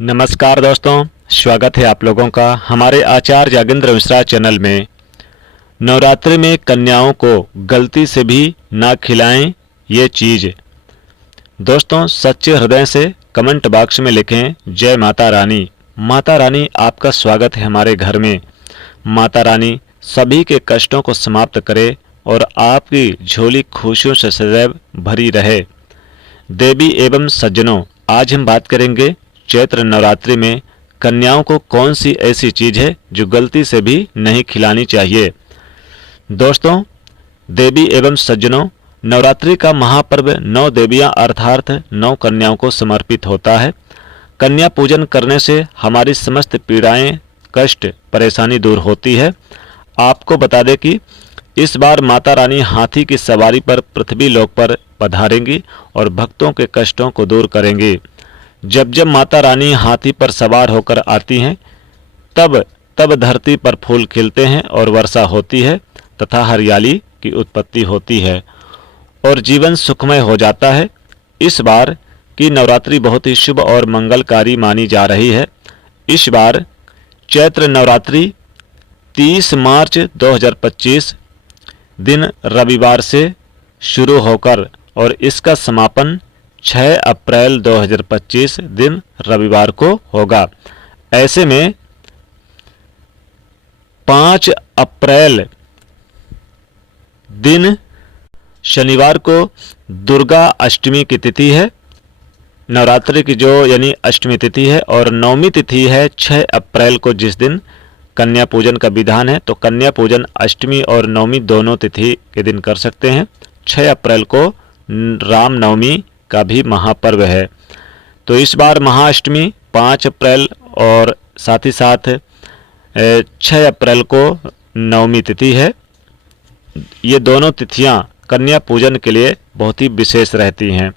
नमस्कार दोस्तों, स्वागत है आप लोगों का हमारे आचार्य जागेंद्र मिश्रा चैनल में। नवरात्रि में कन्याओं को गलती से भी ना खिलाएं ये चीज़। दोस्तों, सच्चे हृदय से कमेंट बॉक्स में लिखें जय माता रानी। माता रानी आपका स्वागत है हमारे घर में। माता रानी सभी के कष्टों को समाप्त करे और आपकी झोली खुशियों से सदैव भरी रहे। देवी एवं सज्जनों, आज हम बात करेंगे चैत्र नवरात्रि में कन्याओं को कौन सी ऐसी चीज़ है जो गलती से भी नहीं खिलानी चाहिए। दोस्तों, देवी एवं सज्जनों, नवरात्रि का महापर्व 9 देवियां अर्थात 9 कन्याओं को समर्पित होता है। कन्या पूजन करने से हमारी समस्त पीड़ाएं, कष्ट, परेशानी दूर होती है। आपको बता दें कि इस बार माता रानी हाथी की सवारी पर पृथ्वी लोक पर पधारेंगी और भक्तों के कष्टों को दूर करेंगी। जब जब माता रानी हाथी पर सवार होकर आती हैं, तब तब धरती पर फूल खिलते हैं और वर्षा होती है तथा हरियाली की उत्पत्ति होती है और जीवन सुखमय हो जाता है। इस बार की नवरात्रि बहुत ही शुभ और मंगलकारी मानी जा रही है। इस बार चैत्र नवरात्रि 30 मार्च 2025 दिन रविवार से शुरू होकर और इसका समापन 6 अप्रैल 2025 दिन रविवार को होगा। ऐसे में 5 अप्रैल दिन शनिवार को दुर्गा अष्टमी की तिथि है। नवरात्रि की जो यानी अष्टमी तिथि है और नवमी तिथि है 6 अप्रैल को, जिस दिन कन्या पूजन का विधान है। तो कन्या पूजन अष्टमी और नवमी दोनों तिथि के दिन कर सकते हैं। 6 अप्रैल को राम नवमी का भी महापर्व है। तो इस बार महाअष्टमी 5 अप्रैल और साथ ही साथ 6 अप्रैल को नवमी तिथि है। ये दोनों तिथियां कन्या पूजन के लिए बहुत ही विशेष रहती हैं।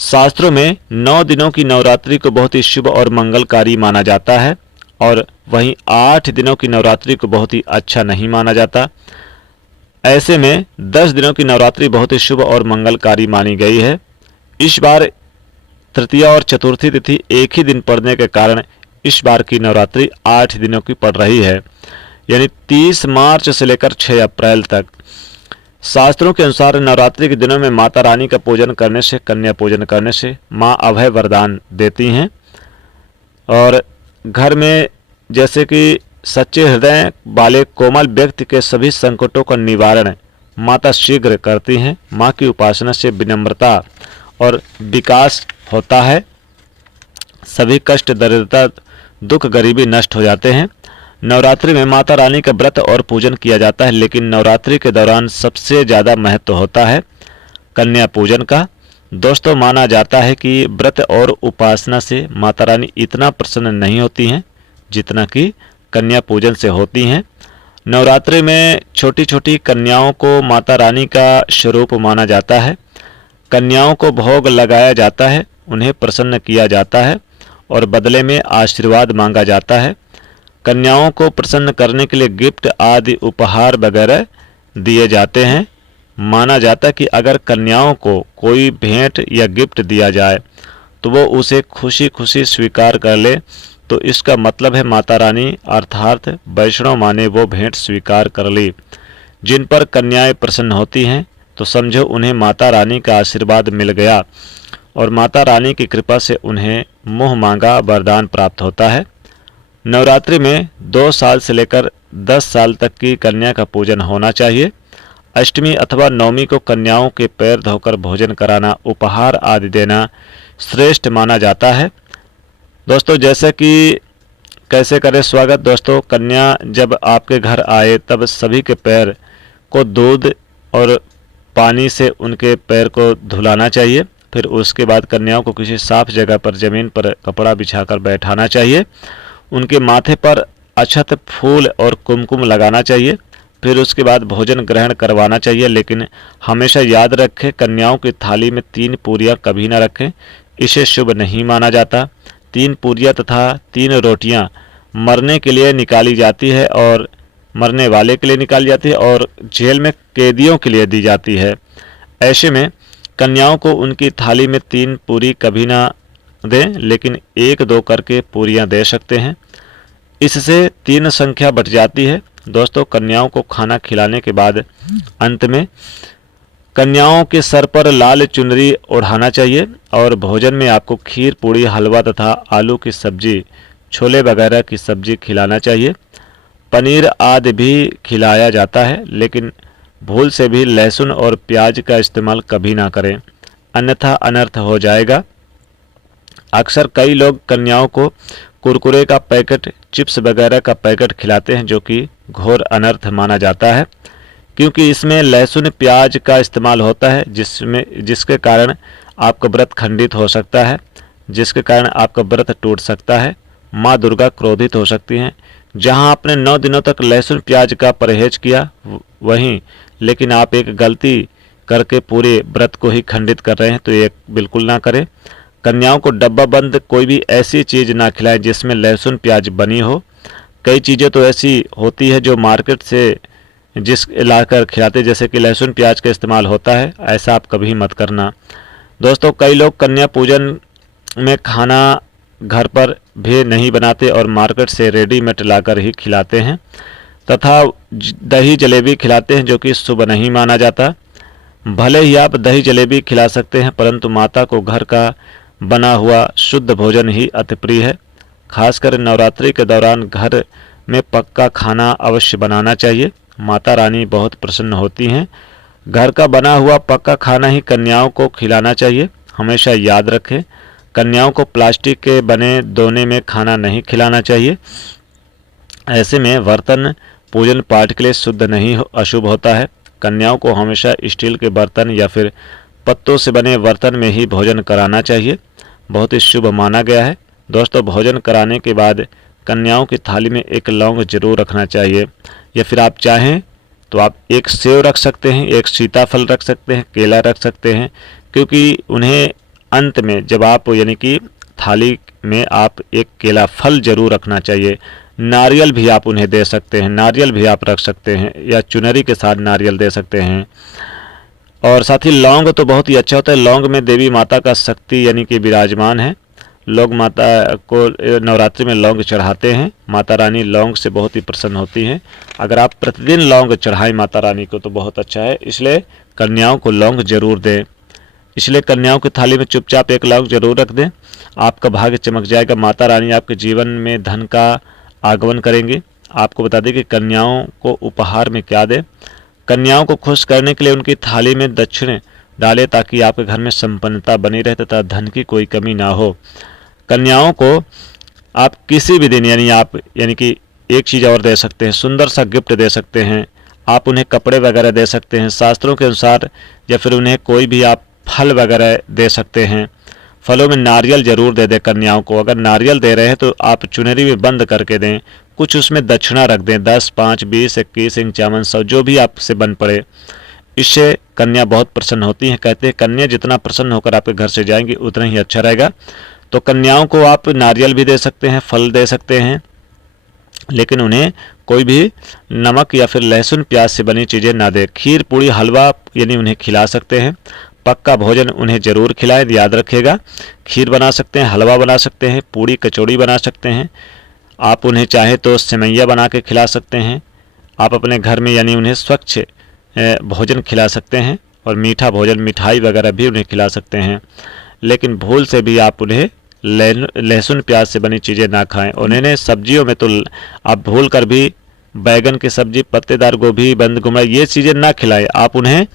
शास्त्रों में 9 दिनों की नवरात्रि को बहुत ही शुभ और मंगलकारी माना जाता है और वहीं 8 दिनों की नवरात्रि को बहुत ही अच्छा नहीं माना जाता। ऐसे में 10 दिनों की नवरात्रि बहुत ही शुभ और मंगलकारी मानी गई है। इस बार तृतीया और चतुर्थी तिथि एक ही दिन पड़ने के कारण इस बार की नवरात्रि 8 दिनों की पड़ रही है, यानी 30 मार्च से लेकर 6 अप्रैल तक। शास्त्रों के अनुसार नवरात्रि के दिनों में माता रानी का पूजन करने से, कन्या पूजन करने से माँ अभय वरदान देती हैं और घर में जैसे कि सच्चे हृदय वाले कोमल व्यक्ति के सभी संकटों का निवारण माता शीघ्र करती हैं। माँ की उपासना से विनम्रता और विकास होता है। सभी कष्ट, दरिद्रता, दुख, गरीबी नष्ट हो जाते हैं। नवरात्रि में माता रानी का व्रत और पूजन किया जाता है, लेकिन नवरात्रि के दौरान सबसे ज़्यादा महत्व होता है कन्या पूजन का। दोस्तों, माना जाता है कि व्रत और उपासना से माता रानी इतना प्रसन्न नहीं होती हैं जितना कि कन्या पूजन से होती हैं। नवरात्रि में छोटी छोटी कन्याओं को माता रानी का स्वरूप माना जाता है। कन्याओं को भोग लगाया जाता है, उन्हें प्रसन्न किया जाता है और बदले में आशीर्वाद मांगा जाता है। कन्याओं को प्रसन्न करने के लिए गिफ्ट आदि उपहार वगैरह दिए जाते हैं। माना जाता है कि अगर कन्याओं को कोई भेंट या गिफ्ट दिया जाए तो वो उसे खुशी खुशी स्वीकार कर ले, तो इसका मतलब है माता रानी अर्थात वैष्णव माँ ने वो भेंट स्वीकार कर ली। जिन पर कन्याएं प्रसन्न होती हैं तो समझो उन्हें माता रानी का आशीर्वाद मिल गया और माता रानी की कृपा से उन्हें मुँह मांगा वरदान प्राप्त होता है। नवरात्रि में 2 साल से लेकर 10 साल तक की कन्या का पूजन होना चाहिए। अष्टमी अथवा नवमी को कन्याओं के पैर धोकर भोजन कराना, उपहार आदि देना श्रेष्ठ माना जाता है। दोस्तों, जैसे कि कैसे करें स्वागत। दोस्तों, कन्या जब आपके घर आए तब सभी के पैर को दूध और पानी से उनके पैर को धुलाना चाहिए। फिर उसके बाद कन्याओं को किसी साफ जगह पर ज़मीन पर कपड़ा बिछाकर बैठाना चाहिए। उनके माथे पर अक्षत, फूल और कुमकुम लगाना चाहिए। फिर उसके बाद भोजन ग्रहण करवाना चाहिए, लेकिन हमेशा याद रखें कन्याओं की थाली में 3 पूरियां कभी ना रखें, इसे शुभ नहीं माना जाता। 3 पूरियां तथा 3 रोटियां मरने के लिए निकाली जाती है और मरने वाले के लिए निकाली जाती है और जेल में कैदियों के लिए दी जाती है। ऐसे में कन्याओं को उनकी थाली में 3 पूरी कभी ना दें, लेकिन 1-2 करके पूरियां दे सकते हैं। इससे 3 संख्या बच जाती है। दोस्तों, कन्याओं को खाना खिलाने के बाद अंत में कन्याओं के सर पर लाल चुनरी ओढ़ाना चाहिए और भोजन में आपको खीर, पूड़ी, हलवा तथा आलू की सब्जी, छोले वगैरह की सब्जी खिलाना चाहिए। पनीर आदि भी खिलाया जाता है, लेकिन भूल से भी लहसुन और प्याज का इस्तेमाल कभी ना करें, अन्यथा अनर्थ हो जाएगा। अक्सर कई लोग कन्याओं को कुरकुरे का पैकेट, चिप्स वगैरह का पैकेट खिलाते हैं, जो कि घोर अनर्थ माना जाता है, क्योंकि इसमें लहसुन प्याज का इस्तेमाल होता है, जिसके कारण आपका व्रत खंडित हो सकता है, जिसके कारण आपका व्रत टूट सकता है। माँ दुर्गा क्रोधित हो सकती हैं। जहां आपने 9 दिनों तक लहसुन प्याज का परहेज किया, वहीं लेकिन आप एक गलती करके पूरे व्रत को ही खंडित कर रहे हैं, तो ये बिल्कुल ना करें। कन्याओं को डब्बा बंद कोई भी ऐसी चीज़ ना खिलाएं जिसमें लहसुन प्याज बनी हो। कई चीज़ें तो ऐसी होती है जो मार्केट से लाकर खिलाते, जैसे कि लहसुन प्याज का इस्तेमाल होता है, ऐसा आप कभी मत करना। दोस्तों, कई लोग कन्या पूजन में खाना घर पर भी नहीं बनाते और मार्केट से रेडीमेड लाकर ही खिलाते हैं तथा दही जलेबी खिलाते हैं, जो कि शुभ नहीं माना जाता। भले ही आप दही जलेबी खिला सकते हैं, परंतु माता को घर का बना हुआ शुद्ध भोजन ही अति प्रिय है। खासकर नवरात्रि के दौरान घर में पक्का खाना अवश्य बनाना चाहिए। माता रानी बहुत प्रसन्न होती हैं। घर का बना हुआ पक्का खाना ही कन्याओं को खिलाना चाहिए। हमेशा याद रखें, कन्याओं को प्लास्टिक के बने दोने में खाना नहीं खिलाना चाहिए। ऐसे में बर्तन पूजन पाठ के लिए शुद्ध नहीं अशुभ होता है। कन्याओं को हमेशा स्टील के बर्तन या फिर पत्तों से बने बर्तन में ही भोजन कराना चाहिए, बहुत ही शुभ माना गया है। दोस्तों, भोजन कराने के बाद कन्याओं की थाली में एक लौंग जरूर रखना चाहिए, या फिर आप चाहें तो आप एक सेव रख सकते हैं, एक सीताफल रख सकते हैं, केला रख सकते हैं, क्योंकि उन्हें अंत में जब आप यानी कि थाली में आप एक केला फल जरूर रखना चाहिए। नारियल भी आप उन्हें दे सकते हैं, नारियल भी आप रख सकते हैं, या चुनरी के साथ नारियल दे सकते हैं। और साथ ही लौंग तो बहुत ही अच्छा होता है। लौंग में देवी माता का शक्ति यानी कि विराजमान है। लोग माता को नवरात्रि में लौंग चढ़ाते हैं। माता रानी लौंग से बहुत ही प्रसन्न होती हैं। अगर आप प्रतिदिन लौंग चढ़ाएं माता रानी को तो बहुत अच्छा है, इसलिए कन्याओं को लौंग जरूर दें। इसलिए कन्याओं की थाली में चुपचाप एक लौंग जरूर रख दें, आपका भाग्य चमक जाएगा। माता रानी आपके जीवन में धन का आगमन करेंगे। आपको बता दें कि कन्याओं को उपहार में क्या दें। कन्याओं को खुश करने के लिए उनकी थाली में दक्षिण डालें, ताकि आपके घर में संपन्नता बनी रहे तथा धन की कोई कमी ना हो। कन्याओं को आप किसी भी दिन यानी कि एक चीज़ और दे सकते हैं, सुंदर सा गिफ्ट दे सकते हैं। आप उन्हें कपड़े वगैरह दे सकते हैं शास्त्रों के अनुसार, या फिर उन्हें कोई भी आप फल वगैरह दे सकते हैं। फलों में नारियल जरूर दे दें कन्याओं को। अगर नारियल दे रहे हैं तो आप चुनरी में बंद करके दें, कुछ उसमें दक्षिणा रख दें, 10, 5, 20, 21, 51, 100 जो भी आपसे बन पड़े। इससे कन्या बहुत प्रसन्न होती हैं। कहते हैं कन्या जितना प्रसन्न होकर आपके घर से जाएंगी उतना ही अच्छा रहेगा। तो कन्याओं को आप नारियल भी दे सकते हैं, फल दे सकते हैं, लेकिन उन्हें कोई भी नमक या फिर लहसुन प्याज से बनी चीज़ें ना दें। खीर, पूड़ी, हलवा यानी उन्हें खिला सकते हैं। पक्का भोजन उन्हें जरूर खिलाएं, याद रखिएगा। खीर बना सकते हैं, हलवा बना सकते हैं, पूड़ी कचौड़ी बना सकते हैं। आप उन्हें चाहे तो सेवैयाँ बना के खिला सकते हैं। आप अपने घर में यानी उन्हें स्वच्छ भोजन खिला सकते हैं, और मीठा भोजन, मिठाई वगैरह भी उन्हें खिला सकते हैं। लेकिन भूल से भी आप उन्हें लहसुन प्याज से बनी चीज़ें ना खाएं। उन्हें सब्जियों में तो आप भूल कर भी बैगन की सब्जी, पत्तेदार गोभी, बंद गोभी ये चीज़ें ना खिलाएं। आप उन्हें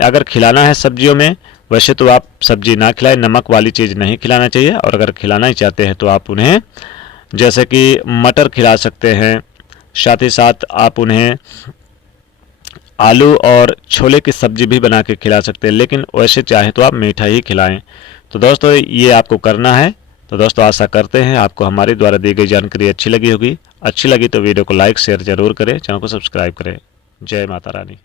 अगर खिलाना है सब्जियों में, वैसे तो आप सब्जी ना खिलाएं, नमक वाली चीज़ नहीं खिलाना चाहिए। और अगर खिलाना ही चाहते हैं तो आप उन्हें जैसे कि मटर खिला सकते हैं, साथ ही साथ आप उन्हें आलू और छोले की सब्जी भी बना के खिला सकते हैं, लेकिन वैसे चाहे तो आप मीठा ही खिलाएं। तो दोस्तों, ये आपको करना है। तो दोस्तों, आशा करते हैं आपको हमारे द्वारा दी गई जानकारी अच्छी लगी होगी। अच्छी लगी तो वीडियो को लाइक शेयर जरूर करें, चैनल को सब्सक्राइब करें। जय माता रानी।